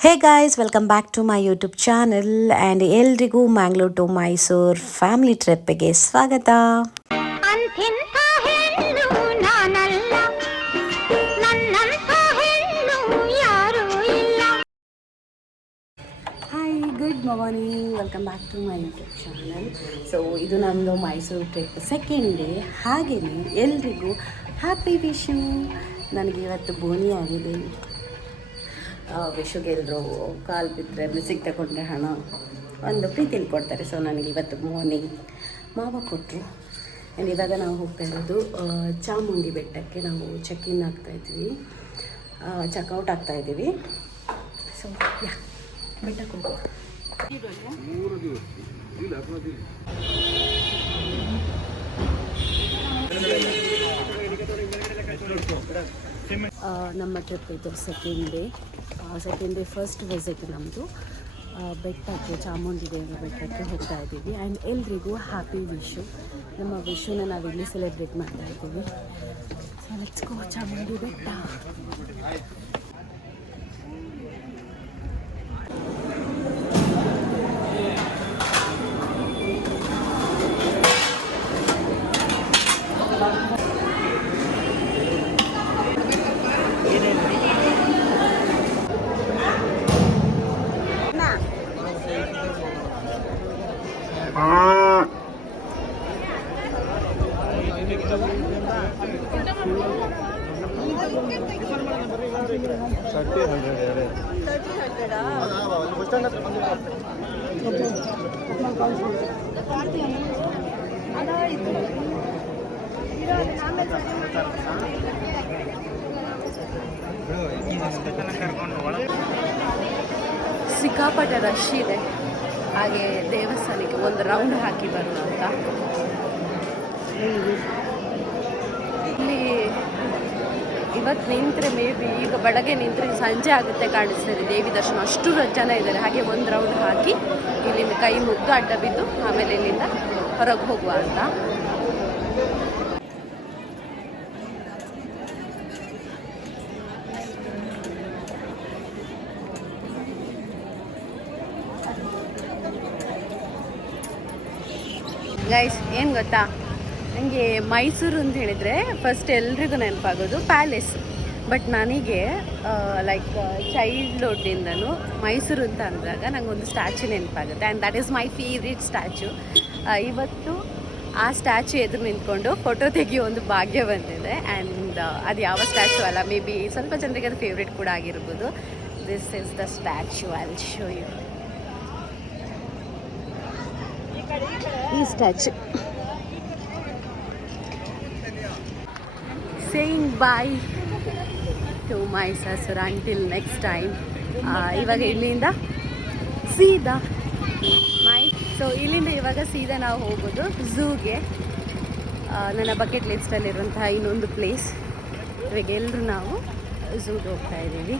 Hey guys welcome back to my YouTube channel and ಎಲ್ರಿಗೂ Mangalore to Mysore family ಟ್ರಿಪ್ಗೆ ಸ್ವಾಗತ. Hi good morning welcome back to my YouTube channel so ಇದು ನಮ್ಮದು Mysuru trip second day ಹಾಗೆಯೇ ಎಲ್ರಿಗೂ happy Vishu ನನಗೆ ಇವತ್ತು ಬೋನಿ ಆಗಿದೆ ವಿಶುಗೆ ಎಲ್ಲರೂ ಕಾಲು ಬಿದ್ದರೆ ಮಿಸಿಗೆ ತಗೊಂಡ್ರೆ ಹಣ. ಒಂದು ಪ್ರೀತಿಲಿ ಕೊಡ್ತಾರೆ. ಸೊ ನನಗೆ ಇವತ್ತು ಮಾರ್ನಿಂಗ್ ಮಾವ ಕೊಟ್ಟರು ಆ್ಯಂಡ್ ಇವಾಗ ನಾವು ಹೋಗ್ತಾ ಇರೋದು ಚಾಮುಂಡಿ ಬೆಟ್ಟಕ್ಕೆ ನಾವು ಚೆಕ್ ಇನ್ ಆಗ್ತಾ ಇದ್ವಿ ಚೆಕ್ಔಟ್ ಆಗ್ತಾ ಇದ್ದೀವಿ. ಸೊ ಯಾ, ಬೆಟ್ಟಕ್ಕೆ ಹೋಗುವ ನಮ್ಮ ಟ್ರಿಪ್ ಇದು second day second day first visit ನಮ್ಮದು ಬೆಟ್ಟಕ್ಕೆ ಚಾಮುಂಡಿ ದೇವಿ ಬೆಟ್ಟಕ್ಕೆ ಹೋಗ್ತಾ ಇದ್ದೀವಿ. ಆ್ಯಂಡ್ ಎಲ್ರಿಗೂ ಹ್ಯಾಪಿ ವಿಶು ನಮ್ಮ ವಿಶುನ ನಾವು ಇಲ್ಲಿ ಸೆಲೆಬ್ರೇಟ್ ಮಾಡ್ತಾ ಇದ್ದೀವಿ. ಸೊ ಲೆಟ್ಸ್ ಗೋ ಚಾಮುಂಡಿ ಬೆಟ್ಟ ಸಿಕ್ಕಾಪಟ್ಟೆ ರಶ್ ಇದೆ. ಹಾಗೆ ದೇವಸ್ಥಾನಕ್ಕೆ ಒಂದು ರೌಂಡ್ ಹಾಕಿ ಬರೋಣ ಅಂತ ಇಲ್ಲಿ ಇವತ್ತು ನಿಂತರೆ ಮೇ ಬಿ ಈಗ ಬೆಳಗ್ಗೆ ನಿಂತರೆ ಸಂಜೆ ಆಗುತ್ತೆ ಕಾಣಿಸ್ತದೆ ದೇವಿ ದರ್ಶನ. ಅಷ್ಟು ಜನ ಇದ್ದಾರೆ. ಹಾಗೆ ಒಂದು ರೌಂಡ್ ಹಾಕಿ ಇಲ್ಲಿ ಕೈ ಮುಗ್ದು ಅಡ್ಡ ಬಿದ್ದು ಆಮೇಲೆ ಇಲ್ಲಿಂದ ಹೊರಗೆ ಹೋಗುವ ಅಂತ. ಗೈಸ್ ಏನು ಗೊತ್ತಾ? ನನಗೆ ಮೈಸೂರು ಅಂತ ಹೇಳಿದರೆ ಫಸ್ಟ್ ಎಲ್ರಿಗೂ ನೆನಪಾಗೋದು ಪ್ಯಾಲೇಸ್ ಬಟ್ ನನಗೆ ಲೈಕ್ ಚೈಲ್ಡ್ಹುಡ್ಡಿಂದನೂ ಮೈಸೂರು ಅಂತ ಅಂದಾಗ ನಂಗೊಂದು ಸ್ಟ್ಯಾಚು ನೆನಪಾಗುತ್ತೆ. And that is my favourite statue ಇವತ್ತು ಆ ಸ್ಟ್ಯಾಚು ಎದುರು ನಿಂತ್ಕೊಂಡು ಫೋಟೋ ತೆಗೆಯೋ ಒಂದು ಭಾಗ್ಯ ಬಂದಿದೆ. ಆ್ಯಂಡ್ ಅದು ಯಾವ ಸ್ಟ್ಯಾಚು ಅಲ್ಲ ಮೇ ಬಿ ಸ್ವಲ್ಪ ಜನರಿಗೆ ಅದು ಫೇವ್ರೇಟ್ ಕೂಡ ಆಗಿರ್ಬೋದು. This is the statue I show you ಈ statue saying bye to my ಸಸುರ until next time ಇವಾಗ ಇಲ್ಲಿಂದ ಸೀದಾ. ಮೈ ಸೊ ಇಲ್ಲಿಂದ ಇವಾಗ ಸೀದಾ ನಾವು ಹೋಗೋದು ಝೂಗೆ. ನನ್ನ ಬಕೆಟ್ ಲಿಸ್ಟಲ್ಲಿರುವಂತಹ ಇನ್ನೊಂದು ಪ್ಲೇಸ್ ಇವಾಗ ಎಲ್ಲರೂ ನಾವು ಝೂಗೆ ಹೋಗ್ತಾ ಇದ್ದೀವಿ.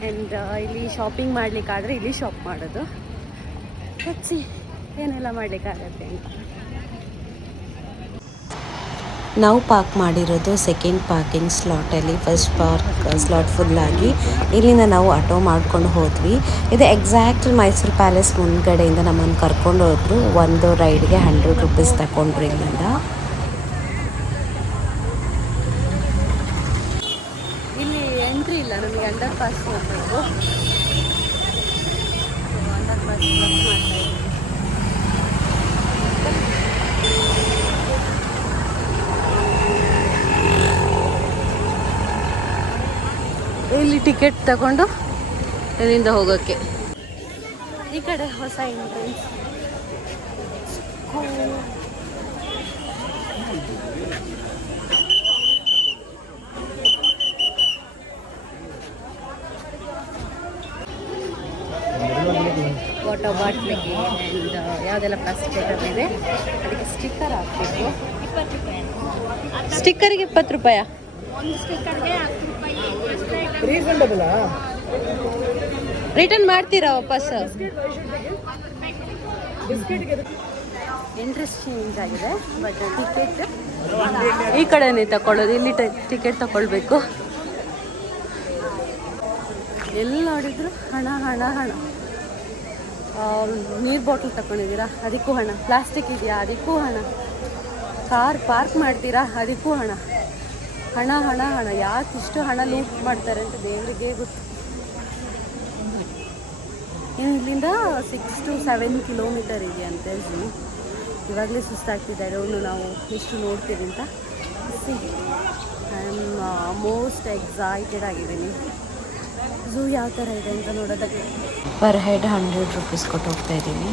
ಆ್ಯಂಡ್ ಇಲ್ಲಿ ಶಾಪಿಂಗ್ ಮಾಡಲಿಕ್ಕಾದರೆ ಇಲ್ಲಿ ಶಾಪ್ ಮಾಡೋದು. ಹೆಚ್ಚಿ ಏನೆಲ್ಲ ಮಾಡಲಿಕ್ಕಾಗತ್ತೆ ಅಂತ. ನಾವು ಪಾರ್ಕ್ ಮಾಡಿರೋದು ಸೆಕೆಂಡ್ ಪಾರ್ಕಿಂಗ್ ಸ್ಲಾಟಲ್ಲಿ ಫಸ್ಟ್ ಪಾರ್ಕ್ ಸ್ಲಾಟ್ ಫುಲ್ಲಾಗಿ ಇಲ್ಲಿಂದ ನಾವು ಆಟೋ ಮಾಡ್ಕೊಂಡು ಹೋದ್ವಿ. ಇದು ಎಕ್ಸಾಕ್ಟ್ ಮೈಸೂರು ಪ್ಯಾಲೇಸ್ ಮುಂದ್ಗಡೆಯಿಂದ ನಮ್ಮನ್ನು ಕರ್ಕೊಂಡು ಹೋದ್ರು. ಒಂದು ರೈಡ್ಗೆ ಹಂಡ್ರೆಡ್ ರುಪೀಸ್ ತಗೊಂಡ್ರು ಇಲ್ಲಿಂದ. ಇಲ್ಲಿ ಎಂಟ್ರಿ ಇಲ್ಲ, ನಮಗೆ ಅಂಡರ್ ಪಾಸ್ ಮಾಡಬೇಕು ಅಂಡರ್ ಪಾಸ್ ಇಲ್ಲಿ ಟಿಕೆಟ್ ತಗೊಂಡು ಇಲ್ಲಿಂದ ಹೋಗೋಕ್ಕೆ. ಈ ಕಡೆ ಹೊಸ ಎಂಟ್ರೆನ್ಸ್ ವಾಟರ್ ಬಾಟ್ಲಿಗೆ ಆ್ಯಂಡ್ ಯಾವುದೆಲ್ಲ ಪ್ಲಾಸ್ಟಿಕ್ ಐಟಮ್ ಇದೆ? ಅದಕ್ಕೆ ಸ್ಟಿಕ್ಕರ್ ಹಾಕಬೇಕು. ಸ್ಟಿಕ್ಕರಿಗೆ ಇಪ್ಪತ್ತು ರೂಪಾಯಿ? ಒಂದು ಸ್ಟಿಕ್ಕರ್ಗೆ ರೂಪಾಯಿ ರಿಟರ್ನ್ ಮಾಡ್ತೀರಾ ವಾಪಸ್? ಇಂಟ್ರೆಸ್ಟ್ ಚೇಂಜ್ ಆಗಿದೆ ಬಟ್ ಟಿಕೆಟ್ ಈ ಕಡೆನೇ ತಗೊಳ್ಳೋದು ಇಲ್ಲಿ ಟಿಕೆಟ್ ತಗೊಳ್ಬೇಕು ಎಲ್ಲಿ ನೋಡಿದ್ರು ಹಣ ಹಣ ಹಣ. ನೀರು ಬಾಟಲ್ ತಗೊಂಡಿದ್ದೀರಾ ಅದಕ್ಕೂ ಹಣ. ಪ್ಲಾಸ್ಟಿಕ್ ಇದೆಯಾ? ಅದಕ್ಕೂ ಹಣ. ಕಾರ್ ಪಾರ್ಕ್ ಮಾಡ್ತೀರಾ? ಅದಕ್ಕೂ ಹಣ. ಹಣ ಹಣ ಹಣ. ಯಾಕೆ ಇಷ್ಟು ಹಣ ಲೂಟ್ ಮಾಡ್ತಾರೆ ಅಂತ ದೇವರಿಗೆ ಗೊತ್ತು. ಇನ್ನು ಇಲ್ಲಿಂದ ಸಿಕ್ಸ್ ಟು ಸೆವೆನ್ ಕಿಲೋಮೀಟರ್ ಇದೆ ಅಂತ ಹೇಳಿ ಇವಾಗಲೇ ಸುಸ್ತಾಗ್ತಿದ್ದಾರೆ ಅವನು ನಾವು ಎಷ್ಟು ನೋಡ್ತೀವಿ ಅಂತ see I am most excited ಆಗಿದ್ದೀನಿ. ಝೂ ಯಾವ ಥರ ಇದೆ ಅಂತ ನೋಡೋದಕ್ಕೆ. ಪರ್ ಹೆಡ್ ಹಂಡ್ರೆಡ್ ರುಪೀಸ್ ಕೊಟ್ಟು ಹೋಗ್ತಾ ಇದ್ದೀನಿ.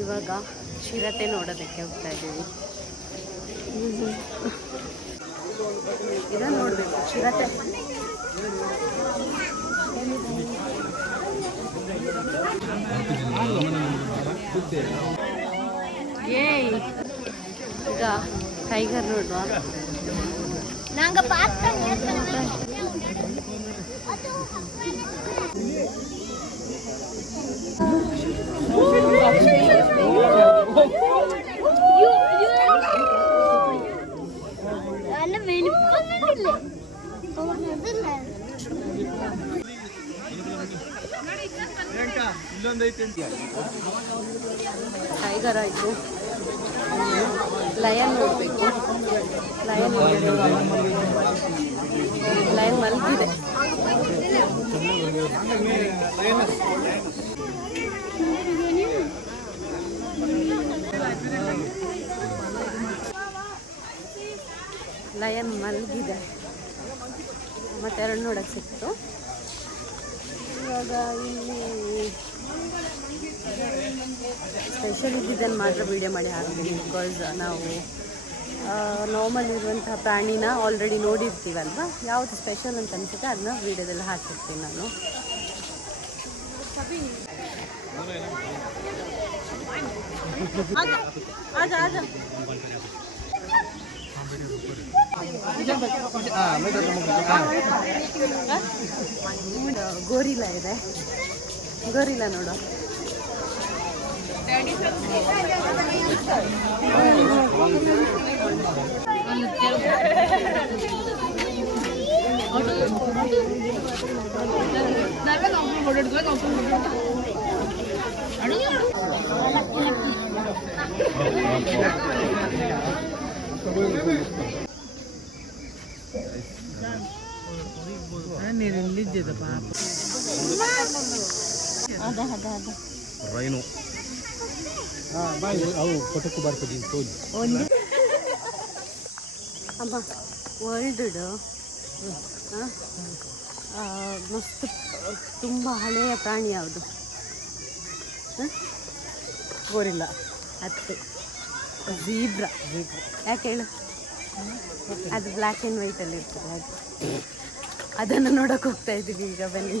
ಇವಾಗ ಚಿರತೆ ನೋಡೋದಕ್ಕೆ ಹೋಗ್ತಾ ಇದ್ದೀವಿ. ಇದನ್ನು ನೋಡಬೇಕು ಚಿರತೆ. ಏಯ್ ಈಗ ಟೈಗರ್ ನೋಡುವ? ನಾವು ಪಾಸ್ ಅಲ್ಲ ಅನ್ನೆ ಮೇಲಿಪ ಒಂದಿಲ್ಲ ಅವರು ಅದಿಲ್ಲ ಟೈಗರ್ ಐತು ಲಯನ್ ಆಗಬೇಕು ಲಯನ್ ಲಯನ್ ಮಲಗಿದೆ. ಲಯನ್ ಮಲಗಿದೆ. ಮತ್ತೆರಡು ನೋಡಕ್ಕೆ ಸಿಕ್ತು. ಇವಾಗ ಇಲ್ಲಿ ಸ್ಪೆಷಲ್ ಇದ್ದಿದ್ದನ್ನು ಮಾತ್ರ ವೀಡಿಯೋ ಮಾಡಿ ಹಾಕ್ತೀನಿ ಬಿಕಾಸ್ ನಾವು ನಾರ್ಮಲ್ ಇರುವಂತಹ ಪ್ರಾಣಿನ ಆಲ್ರೆಡಿ ನೋಡಿರ್ತೀವಲ್ವ? ಯಾವುದು ಸ್ಪೆಷಲ್ ಅಂತ ಅನ್ಸುತ್ತೆ ಅದನ್ನ ವೀಡಿಯೋದಲ್ಲಿ ಹಾಕಿರ್ತೀನಿ ನಾನು. ಗೋರಿಲ್ಲ ಇದೆ? ಗೋರಿಲ್ಲ ನೋಡು. ಅದ ಅದ ಅದ ರೈನು ಮಸ್ತ್ ತುಂಬ ಹಳೆಯ ಪ್ರಾಣಿ ಯಾವುದು ಗೋರಿಲ್ಲ ಹತ್ತು ಜೀಬ್ರಾ ಯಾಕೆ ಹೇಳು ಅದು ಬ್ಲ್ಯಾಕ್ ಆ್ಯಂಡ್ ವೈಟಲ್ಲಿ ಇರ್ತದೆ ಅದು ಅದನ್ನು ನೋಡೋಕೆ ಹೋಗ್ತಾ ಇದ್ದೀವಿ ಈಗ ಬನ್ನಿ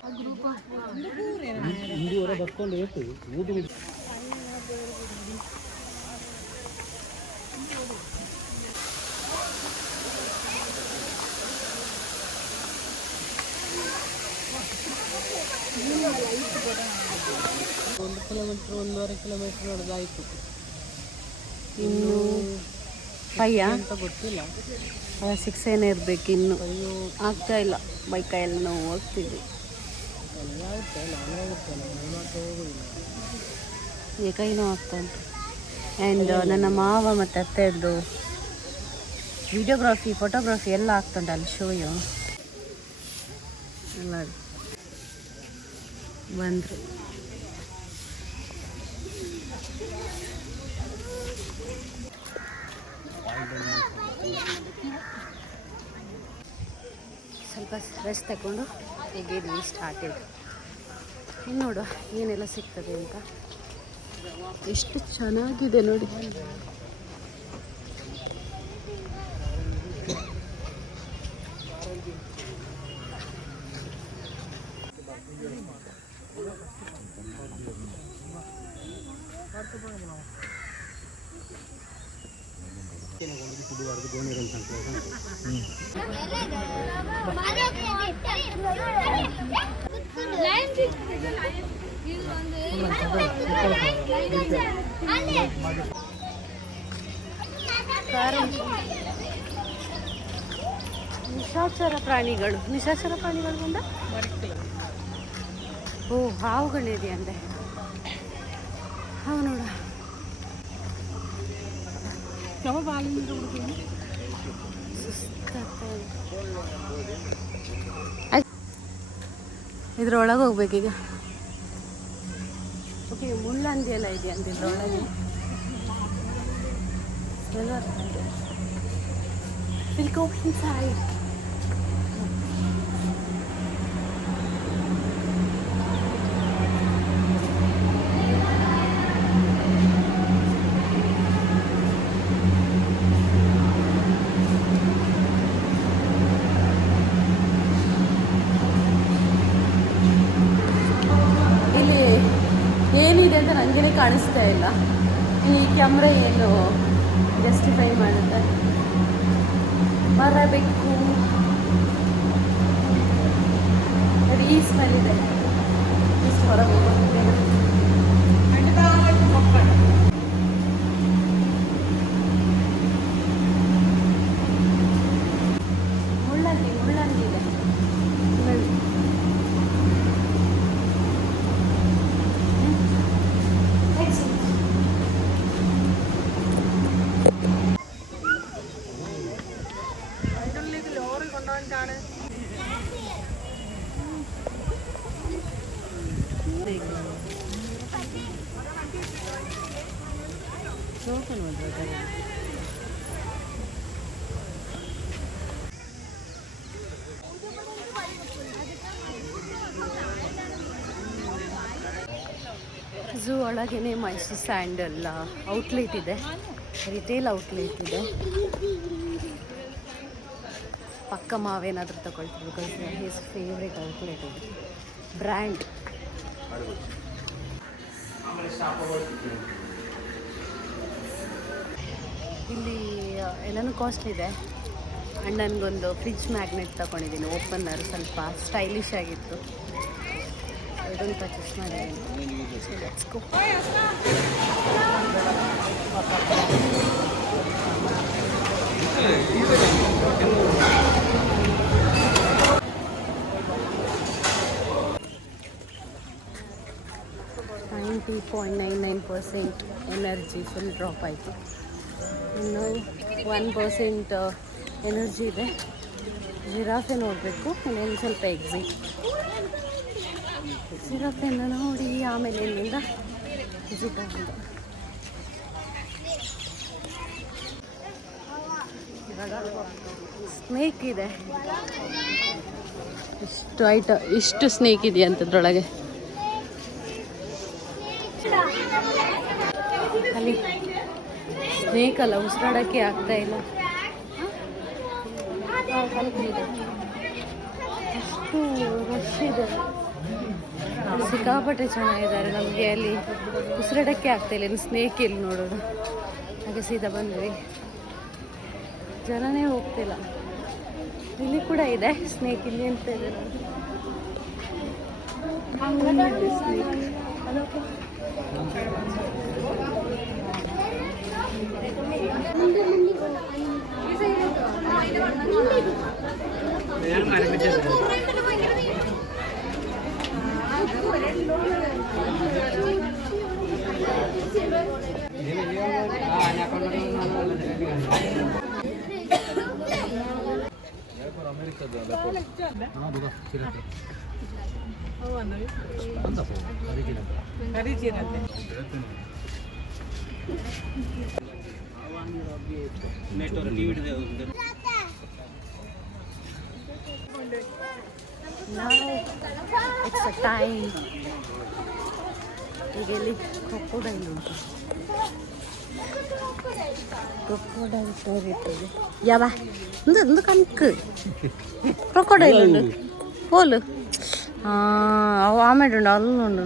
ಹಿಂದಿವರ ಬರ್ಕೊಂಡು ಇರ್ತದೆ ಊಟಿ ಒಂದು ಕಿಲೋಮೀಟ್ರ್ ಒಂದೂವರೆ ಕಿಲೋಮೀಟ್ರ್ ನಡೆದಾಯಿತು ಇನ್ನು ಪಯ್ಯ ಅಂತ ಗೊತ್ತಿಲ್ಲ. ಸಿಕ್ಸ್ ಏನೇ ಇರಬೇಕು ಇನ್ನು? ಆಗ್ತಾ ಇಲ್ಲ. ಬೈ ಕೈಯಲ್ಲಿ ನಾವು ಹೋಗ್ತೀವಿ ಈ ಕೈ ನೋವು ಆಗ್ತಾ ಉಂಟು ಆ್ಯಂಡ್ ನನ್ನ ಮಾವ ಮತ್ತು ಅತ್ತೆಯದ್ದು ವಿಡಿಯೋಗ್ರಾಫಿ ಫೋಟೋಗ್ರಫಿ ಎಲ್ಲ ಆಗ್ತುಂಟು ಅಲ್ಲಿ ಶೋಯು ಎಲ್ಲ ಬಂದರು. ಸ್ವಲ್ಪ ರೆಸ್ಟ್ ತಗೊಂಡು. ಈಗ ಇದೆ ಇನ್ನು ನೋಡುವ ಏನೆಲ್ಲ ಸಿಗ್ತದೆ ಅಂತ. ಎಷ್ಟು ಚೆನ್ನಾಗಿದೆ ನೋಡಿ. ನಿಶಾಚರ ಪ್ರಾಣಿಗಳು. ನಿಶಾಚರ ಪ್ರಾಣಿಗಳು ಬಂದ? ಓ ಹಾವುಗಳಿದೆ ಅಂದೆ. ಹಾವು ನೋಡ. ಇದ್ರೊಳಗೆ ಹೋಗ್ಬೇಕೀಗ ಓಕೆ ಮುಳ್ಳಂದಿ ಎಲ್ಲ ಇದೆಯಾ ಅಂತ ಇದ್ರೊಳಗೆ We'll go inside. ಇಲ್ಲ. ಈ ಕ್ಯಾಮ್ರಾ ಏನು ಜಸ್ಟಿಫೈ ಮಾಡುತ್ತೆ? ಬರಬೇಕು ಇದೆ ಇಷ್ಟು ಹೊರಗೆ ಹೋಗೋದಿಲ್ಲ ಮುಳ್ಳಂದಿ ಮುಳ್ಳಂದಿ ಇದೆ ಮುಳ್ಳು. Exit. ನೋಡ್ಕೊಂಡು ಬಂದ್ರೆ ಝೂ ಒಳಗೇನೆ ಮೈಸೂರು ಸ್ಯಾಂಡಲ್ ಔಟ್ಲೆಟ್ ಇದೆ. ರಿಟೇಲ್ ಔಟ್ಲೆಟ್ ಇದೆ. ಪಕ್ಕ ಮಾವೇನಾದರೂ ತಗೊಳ್ತೀವಿ ಬಿಕಾಸ್ ಹೀಸ್ ಫೇವ್ರೇಟ್ ಔಟ್ಲೆಟ್ ಇದೆ. ಬ್ರ್ಯಾಂಡ್ ಇಲ್ಲಿ ಎಲ್ಲನೂ ಇದೆ. ಆ್ಯಂಡ್ ನನಗೊಂದು ಫ್ರಿಜ್ ಮ್ಯಾಗ್ನೆಟ್ ತೊಗೊಂಡಿದ್ದೀನಿ ಓಪನರ್ ಸ್ವಲ್ಪ ಸ್ಟೈಲಿಶ್ ಆಗಿತ್ತು. ಅದನ್ನು ಪರ್ಚೇಸ್ ಮಾಡಿದ್ದೀನಿ. Ninety point nine nine percent energy full drop ಆಯಿತು. ಇನ್ನು ಒನ್ ಪರ್ಸೆಂಟ್ ಎನರ್ಜಿ ಇದೆ. ಜಿರಾಫೆ ನೋಡಬೇಕು ಇನ್ನೇನು ಸ್ವಲ್ಪ ಎಕ್ಸಿಟ್ ಜಿರಾಫೆನ ನೋಡಿ, ಆಮೇಲೆ ಇಲ್ಲಿಂದ ವಿಸಿಟ್ ಆಗಿದೆ. ಸ್ನೇಕ್ ಇದೆ. ಇಷ್ಟು ಐಟ ಇಷ್ಟು ಸ್ನೇಕ್ ಇದೆ ಅಂತದ್ರೊಳಗೆ ಅಲ್ಲಿ ಸ್ನೇಕ್ ಅಲ್ಲ ಉಸಿರಾಡೋಕ್ಕೆ ಆಗ್ತಾ ಇಲ್ಲ. ಅಷ್ಟು ರಶ್ ಇದೆ. ಸಿಕ್ಕಾಪಟ್ಟೆ ಚೆನ್ನಾಗಿದ್ದಾರೆ ನಮಗೆ ಅಲ್ಲಿ. ಉಸಿರಾಡೋಕ್ಕೆ ಆಗ್ತಾ ಇಲ್ಲ, ಇನ್ನು ಸ್ನೇಕ್ ಇಲ್ಲಿ ನೋಡೋಣ ಹಾಗೆ ಸೀದಾ ಬಂದ್ವಿ. ಜನನೇ ಹೋಗ್ತಿಲ್ಲ. ಇಲ್ಲಿ ಕೂಡ ಇದೆ ಸ್ನೇಕ್ ಇಲ್ಲಿ ಅಂತ ಇದೆ ನೋಡಿ. ಇಲ್ಲಿ ಇಟ್ಸ್ ಅ ಟೈಮ್ ಈಗ ಎಲ್ಲಿ ಕ್ರೊಕೊಡೈಲ್ ಉಂಟು ಕ್ರೊಕೊಡೈಲ್ ಸ್ಟೋರಿ ಇರ್ತದೆ ಯಾವ ಒಂದು ಒಂದು ಕಣಕ್ ಕ್ರೊಕೊಡೈಲ್ ಉಂಡು ಹೋಲು ಅವು ಆಮೇಲೆ ಉಂಡು ಅಲ್ಲುಂಡು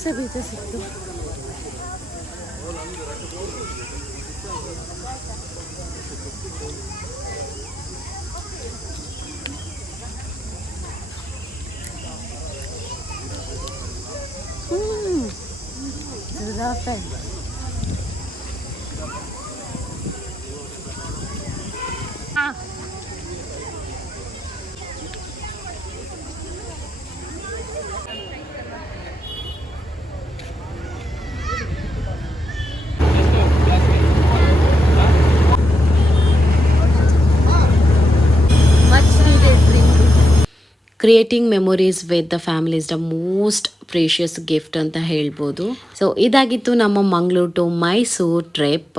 ಹಂಸ ಬೀಜ ಸಿಕ್ತು ಹ್ಮ್ ಜಿರಾಫೆ ಹಾ much creating memories with the family is the most precious gift ಅಂತ ಹೇಳ್ಬೋದು. ಸೊ ಇದಾಗಿತ್ತು ನಮ್ಮ Mangaluru to Mysuru trip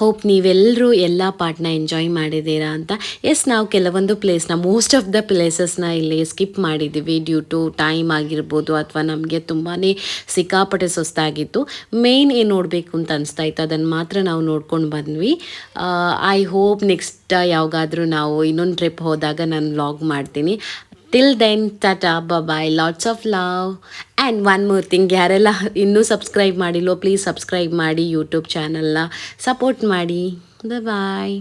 hope ನೀವೆಲ್ಲರೂ ಎಲ್ಲ ಪಾರ್ಟ್ನ ಎಂಜಾಯ್ ಮಾಡಿದ್ದೀರಾ ಅಂತ. ಎಸ್ ನಾವು ಕೆಲವೊಂದು ಪ್ಲೇಸ್ನ ಮೋಸ್ಟ್ ಆಫ್ ದ ಪ್ಲೇಸಸ್ನ ಇಲ್ಲಿ ಸ್ಕಿಪ್ ಮಾಡಿದ್ದೀವಿ ಡ್ಯೂ ಟು ಟೈಮ್ ಆಗಿರ್ಬೋದು ಅಥವಾ ನಮಗೆ ತುಂಬಾ ಸಿಕ್ಕಾಪಟ್ಟೆ ಸುಸ್ತಾಗಿತ್ತು. ಮೇಯ್ನ್ ಏನು ನೋಡಬೇಕು ಅಂತ ಅನಿಸ್ತಾ ಇತ್ತು, ಅದನ್ನು ಮಾತ್ರ ನಾವು ನೋಡ್ಕೊಂಡು ಬಂದ್ವಿ. ಐ ಹೋಪ್ ನೆಕ್ಸ್ಟ್ ಯಾವಾಗಾದರೂ ನಾವು ಇನ್ನೊಂದು ಟ್ರಿಪ್ ಹೋದಾಗ ನಾನು ವ್ಲಾಗ್ ಮಾಡ್ತೀನಿ. Till then tata bye lots of love and one more thing ಯಾರೆಲ್ಲ ಇನ್ನೂ ಸಬ್ಸ್ಕ್ರೈಬ್ ಮಾಡಿಲ್ವೋ ಪ್ಲೀಸ್ ಸಬ್ಸ್ಕ್ರೈಬ್ ಮಾಡಿ ಯೂಟ್ಯೂಬ್ ಚಾನಲ್ನ ಸಪೋರ್ಟ್ ಮಾಡಿ. ಬಾಯ್